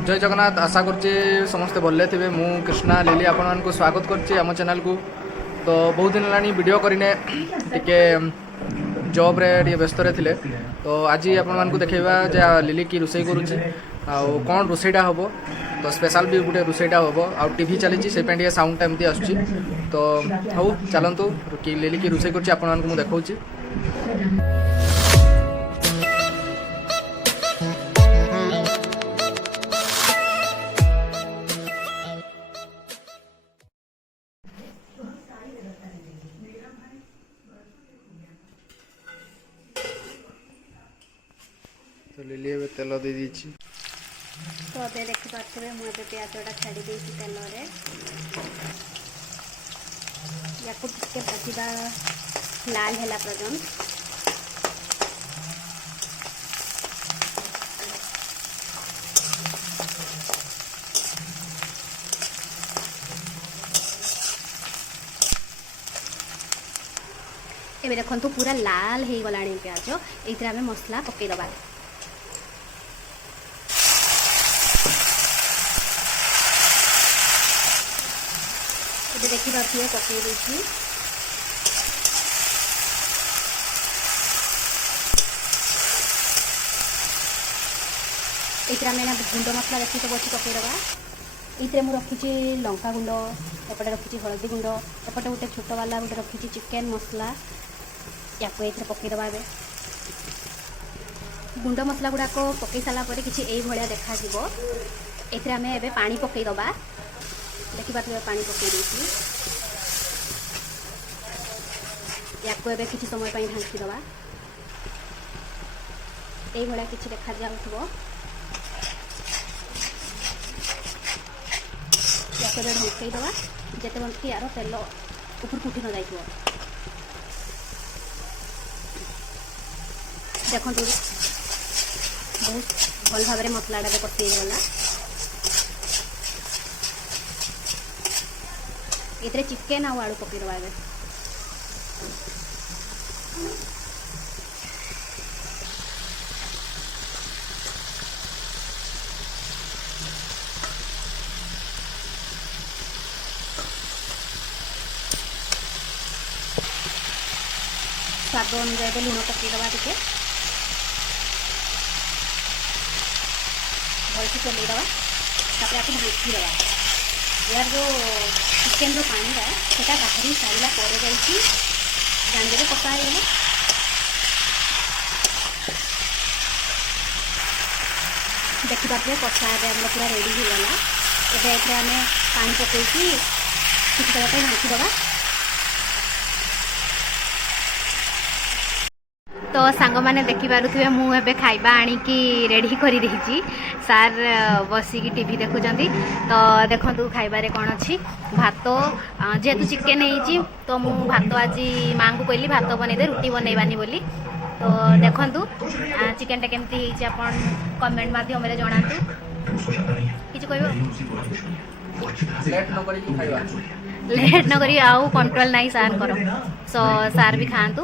जय जगन्नाथ आशा करছি ସମସ୍ତେ भले थे मु कृष्णा लिली आपण मानक स्वागत करছি आम चैनल को। तो बहुत दिन है वीडियो करें टिके जॉब रे टे व्यस्त थे। तो आज आपण मानक देखा जे लिली की रोषे करुच्ची कौन रोषेटा हम तो स्पेशल भी गोटे रोषेटा हम आ टीवी चली से साउंड एमती आसुची। तो हूँ चलतु कि लिली की रोषे कर आपण मानक देखा। तो लिली ए तेल दे दीची। तो अबे देखि पाथबे मुझे प्याजटा छाड़ी देसी तेल रे या को टिके भाजीदा लाल हैला पर्यंत एबे देखंतु पूरा लाल हे गलाणी प्याज एथरा हमें मसला पके दबा। देखी पारे पकई देती ये गुंड मसला देखी सब अच्छी पकईदबा। ये मुझे रखी लंका गुंड एपटे रखी हलदी गुंड एपटे गोटे छोट वाला गोटे रखी चिकेन मसला या पकईदबा। ए गुंड मसला गुड़ाक पकई सारापर कि भाया देखा ये आम ए पानी पकईदबा। देखी पारे पानी पकई देती या किसी समय ढांकीदबा। ये भाया कि देखा जाऊथबो या ढंकईदबा जिते बंद यार तेल ऊपर उठी न जाइए। देखो बहुत भल भाव मसलाटा कटिगला। ये चिकेन आलू पकईदबा। स्वाद अनुसार लुण पकईदबा टे भलसे चलईदबा। आपको ढांकीदबा यार जो चिकेन पानीटा से बाहरी सारा पर जानदेवे पका है। देखी पारे कषा पूरा रेडी होगला। एबे आम पानी पकई किसी समय ढांकीदबा। तो सांग मैंने देखी पारे मुझे खाइबा आनिकी रेडी कर सार बसिकी टीवी देखुं। तो देखु खाइबारे कौन अच्छी भात जेहेतु चिकेन हो तो मु भात आज माँ को कहली भात बनईदे रुटी बनईबानी बोली। तो देखु चिकेनटा केमती आप कमेंट मध्यम जनातु कि लेट न करी आउ कंट्रोल नहीं सार कर। सो सार भी खातु।